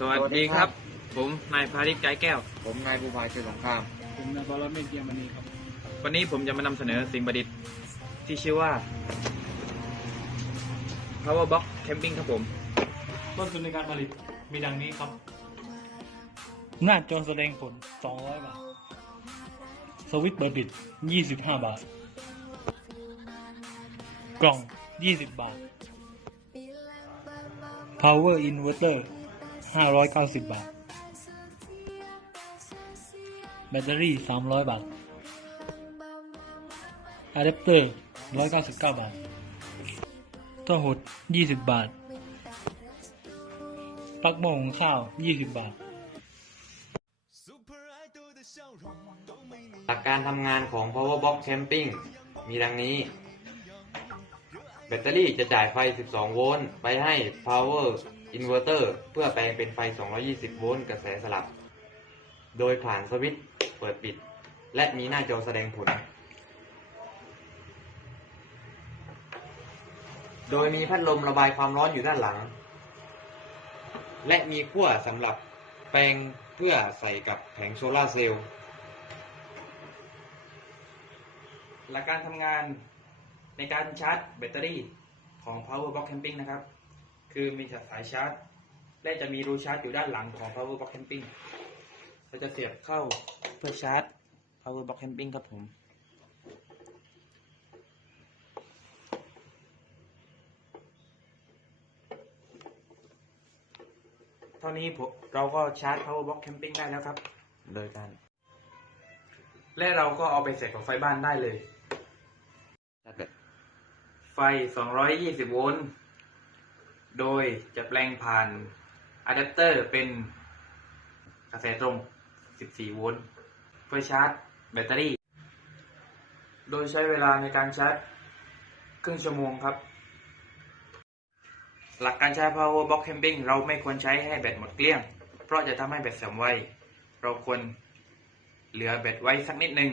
สวัสดีครับ ผมนายพาริศไกรแก้ว ผมนายภูพาชื่อสงคราม ผมนายบอลเมฆเกียรมณีครับ วันนี้ผมจะมานำเสนอสิ่งประดิษฐ์ที่ชื่อว่า Power Box Camping ครับผมต้นทุนในการผลิตมีดังนี้ครับ หน้าจอแสดงผล 200 บาท สวิตช์เปิดปิด 25 บาท กล่อง 20 บาท power inverter 590 บาท แบตเตอรี่ 300 บาทอะแดปเตอร์ 199 บาทตัวหด 20 บาทปลั๊กหม้อหุงข้าว 20 บาท หลักการทำงานของ Power Box Camping มีดังนี้ แบตเตอรี่จะจ่ายไฟ 12 โวลต์ไปให้ Power Inverter เตอร์เพื่อแปลงเป็นไฟ 220 โวลต์กระแสสลับ โดยผ่านสวิตช์เปิดปิด และมีหน้าจอแสดงผล โดยมีพัดลมระบายความร้อนอยู่ด้านหลัง และมีขั้วสำหรับแปลงเพื่อใส่กับแผงโซลาร์เซลล์ หลักการทำงานในการชาร์จแบตเตอรี่ของ Power Box Camping นะครับ คือมีสายชาร์จ และจะมีรูชาร์จอยู่ด้านหลังของ Power Box Camping เราจะเสียบเข้าเพื่อชาร์จ Power Box Camping ครับผมเท่านี้ผมเราก็ชาร์จ Power Box Camping ได้แล้วครับ โดยการและเราก็เอาไปเสียบกับไฟบ้านได้เลยชาร์จแบตไฟ 220 โวลต์ โดยจะแปลงผ่านอะแดปเตอร์เป็นกระแสตรง 14 โวลต์ เพื่อชาร์จแบตเตอรี่ โดยใช้เวลาในการชาร์จครึ่งชั่วโมงครับ หลักการใช้ power box camping เราไม่ควรใช้ให้แบตหมดเกลี้ยง เพราะจะทำให้แบตเสื่อมไว เราควรเหลือแบตไว้สักนิดหนึ่ง